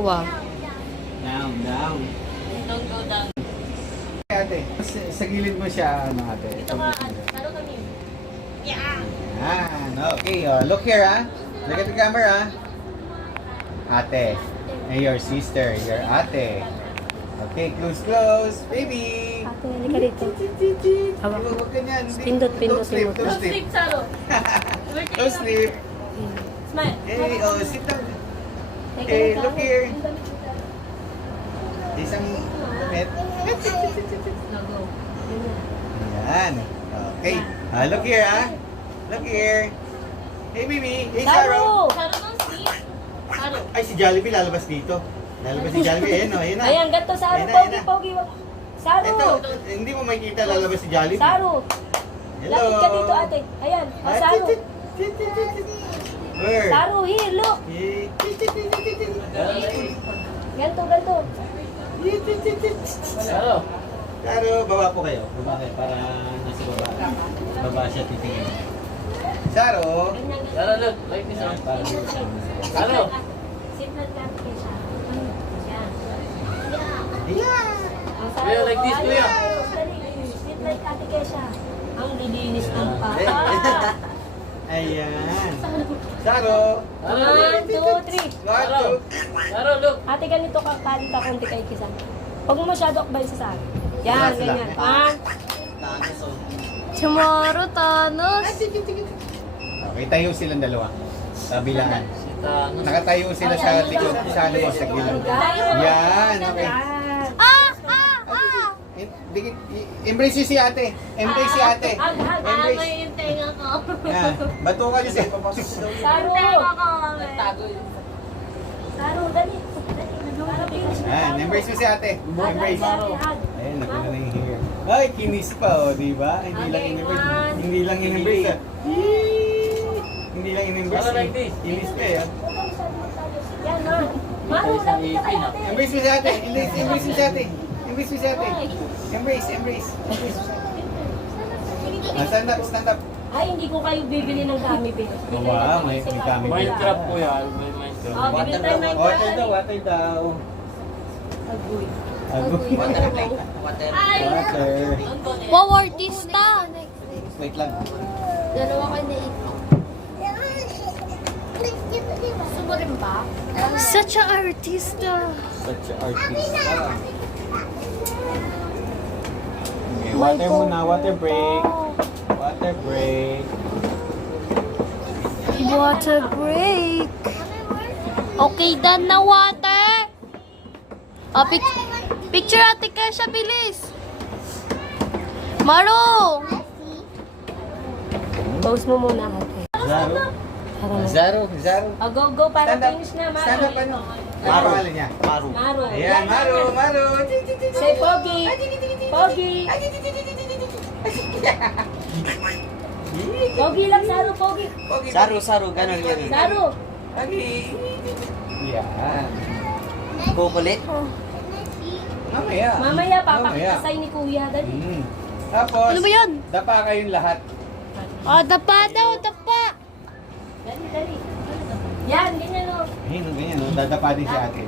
Wow. Down, down. Don't go down. Ate, sa, sa gilid mo siya, ano ate? Dito ka, ano, kami. Yeah! Yan, okay. Oh, look here, ah. Look at the camera, ah. Ate. And your sister, your ate. Okay, close, close. Baby! Ate, halika dito. Hawak. Huwag huwag ganyan. Pindot, pindot, Don't sleep, pindot. don't Don't sleep. sleep, Saro. Don't sleep. Smile. Hey, oh, sit down. Hey, a look here. Isang net. Now go. Yan. Okay. Ah, look here, ah. Look here. Hey, baby. Hey, Saro! Ay, si Jollibee lalabas dito. Lalabas si Jollibee. Ayan, oh, ayan na. Ayan, ganito, Saro. Ayan Pogi, ayan pogi. Saro! Ito, hindi mo makikita lalabas si Jollibee. Saro! Hello. Lapit ka dito, ate. Ayan, Ah, Saro. Saro, here, look. Eh, tit, tit. Saro. Saro, baba po kayo. Baba kayo para nasa baba. Baba siya titingin. Saro. Saro, look. Like this, dito sa Saro. Yeah. Kuya, like this, kuya. Sit like ate Kesha. Ang lilinis ng paa. Ayan. Saro. One, two, three. One, two. Saro, look. Ate, ganito ka palit ka konti kay Kisa. Huwag mo masyado akbay sa akin. Yan, Relax lang. ganyan. One. Tomorrow, Thanos. Okay, tayo silang dalawa. Kabilaan. Si Thanos. Nakatayo sila sa likod sa ano mo, sa gilid. Yan, okay. Ah! Ah! Ah! I- Embrace si ate. Embrace si ate. Ah, Embrace. may yung tenga ko. Yan. Batukan niyo siya. Saro. Tenga ko. Saro, dali. Saro, na Yan, embrace mo si ate. Embrace. Ayun, nakuha na yung hair. Ay, kinis pa, oh, di ba? Hindi lang Okay, in-embrace. one. Hindi lang in-embrace. ah. Hindi lang in-embrace. Kinis pa eh. ah. Yan, ha. Maru, lapit ka kay ate. Embrace mo si ate. Embrace, embrace mo si ate. Embrace mo si ate. Embrace, embrace. Ah, stand up, stand up. Ay, hindi ko kayo bibili ng gummy bear. Oh, wow, may- may gummy bear. Minecraft po yan. May Minecraft. Oh, bibili tayo ng Water daw, water daw. Agoy. Agoy. Ay! Water. Don't go there. Wow, artista! Wait lang. Dalawa kayo na ito. Gusto mo rin ba? Such a artista! Such an artist. Okay, water muna, water break. Water break. Water break! Okay, done na water! Oh, pic- picture ate Kesha, bilis! Maro! Pose mo muna ate. Zaro. Zaro, Zaro. Oh, go, go, para finish na, Maru. Stand up ano? Ano niya? Maru. Maru. Ayan, Maru, Maru. Say Pogi. Pogi. Pogi lang, Saru, Pogi. Saro, Saro. Ganun, ganun. Saru. Yan. Kukulit. Mamaya. Mamaya, papakita ni Kuya. Dali. Mm. Tapos, Ano ba yun? dapa kayong lahat. Oh, dapa daw, dapa! Dali, dali. Yan, ganyan o. Ayun, ganyan, no? dadapa din si ate.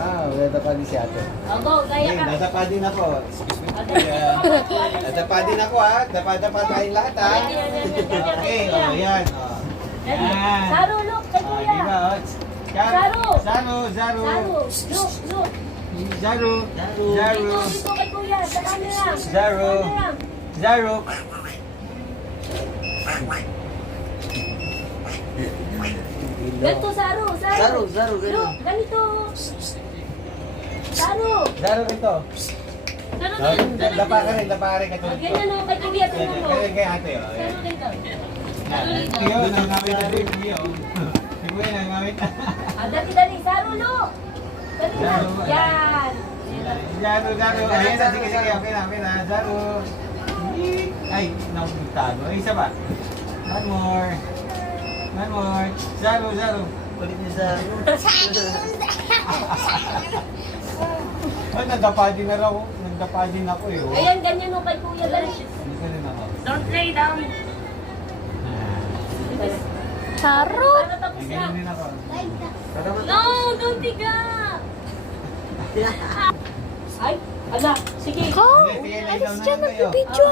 Ah, dadapa din si ate. Oh, gaya Ayun, ka. dadapa din ako. Excuse me. Oh, dali. Ayan. Dadapa din ako, ha? Dapa-dapa tayong lahat, ha? Yan, yan, yan, Okay, yan. oh, yan. Oh. Yan. Saru, look, kay Ah, Kuya. di ba? Oh. Zaro. Zaro, Zaro. Saru, look, look. Zaro. Zaro. Dito, dito kay Kuya, sa camera. Ganito, Saru, Saru. Zaro, Zaro, ganun. Look, ganito. Saru. Zaro dito. Saro, Oh, Dapa ka rin, dapa ka rin. Oh, ganyan o, kay Kuya, mo. Kaya kay ate, oh. Saru ganito. Yan. Tiyo, nangamit na rin. Tiyo. Si Kuya, nangamit na. Ah, dali, dali. Saru, look. Dali na. Yan. Zaro, Zaro. Ayan na, sige, sige. Okay na, okay na. Zaro. Ay, nakapagtago. Ay, isa pa. One more. One more. Zaro, Zaro. Kulit ni Saro. Ay, nadapa din na raw. Nadapa din ako eh. oh. Ayan, ganyan o kay Kuya, dali. Hindi ka rin ako. Don't lay down. Charot! Ay, na. ganyan din ako. No, don't tiga. Ay, ala, sige. Lay Alis na dyan, nagbibidyo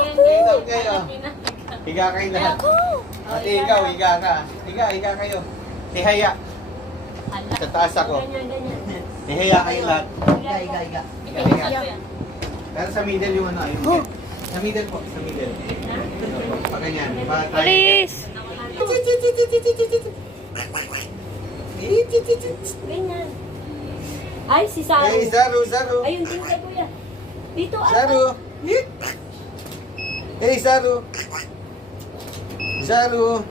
Okay, ako! Higa kayo lahat. Ko! Ate, ikaw, higa ka. Higa, higa kayo. Tihaya. Sa taas ako. Ganyan, ganyan. Tihaya kayo lahat. Iga, iga, iga. Higa, higa. Pero sa middle yung ano, ayun. Oh. Sa middle po, sa middle. Pag ganyan. Alis! Ganyan. Ay, si Saru. Hey, Zaru, Zaru. Ayun, dito kay kuya. Dito. Zaru. Hit. Hey, Zaru. Zaru.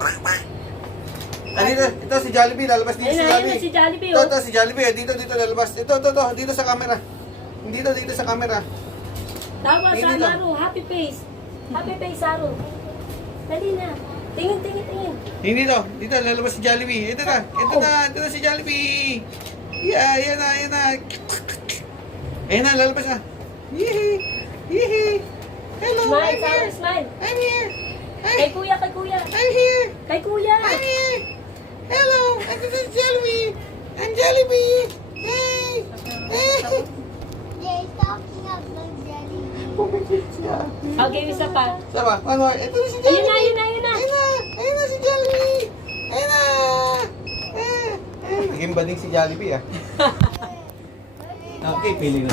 Ah, dito, ito si Jollibee, lalabas dito Ayun si ayun Jollibee. si Jollibee, Ito, oh. ito si Jollibee, dito, dito lalabas. Ito, ito, ito, dito sa camera. Dito, dito sa camera. Sa dito. Saru, happy face. Happy face, Saru. Dali na. Tingin, tingin, tingin. Hindi dito, dito lalabas si Jollibee. Ito na, ito na, ito na si Jollibee. Yeah, yan na, yan na. Ayan na, lalabas na. Yee, yee. Hello, Smile, I'm Saru, here. smile. I'm here. Kay kuya, kay kuya. I'm here. Kay kuya. I'm here. Hello, ito si Jollibee. I'm Jollibee. Hey. Hey. Okay, isa pa. Saba, one more. Ito na si Ayun Jollibee. na, ayun na, ayun na. Ayun na, ayun na si Jollibee. Ayun na. Naging bading si Jollibee ah. Okay, pili na.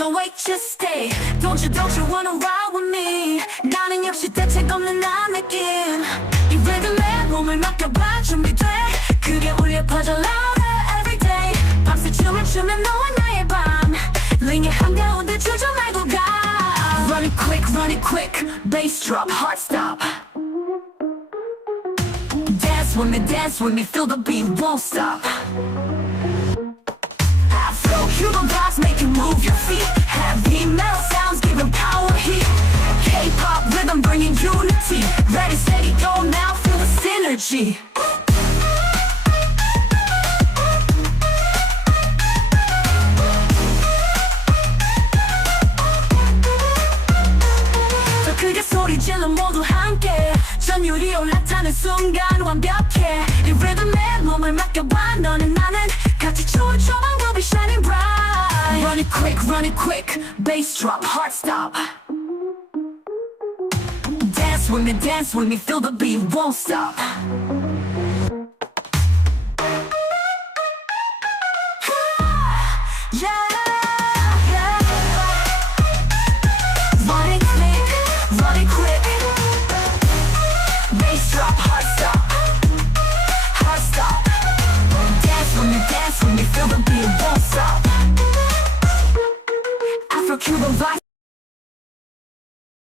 Don't wait, just stay. Don't you, don't you wanna ride with me? 나는 역시 대책 없는 나 느낌. 이 리듬에 몸을 맡겨봐 준비돼. 그게 울려 퍼져 louder every day. 밤새 춤을 추면 너와 나의 밤. 링의 한가운데 주저 말고 가. Run it quick, run it quick. Bass drop, heart stop. Dance with me, dance with me, feel the beat, won't stop. Afro Cuban vibes make you move your feet. Heavy metal sounds giving power heat. K-pop rhythm bringing unity. Ready, steady, go now, feel the synergy. 더 크게 소리 질러 모두 함께 전율이 올라타는 순간 완벽해 이 리듬에 몸을 맡겨봐 너는 나는 같이 춤을 춰 방법이 shining bright Run it quick, run it quick Bass drop, heart stop Dance with me, dance with me Feel the beat, won't stop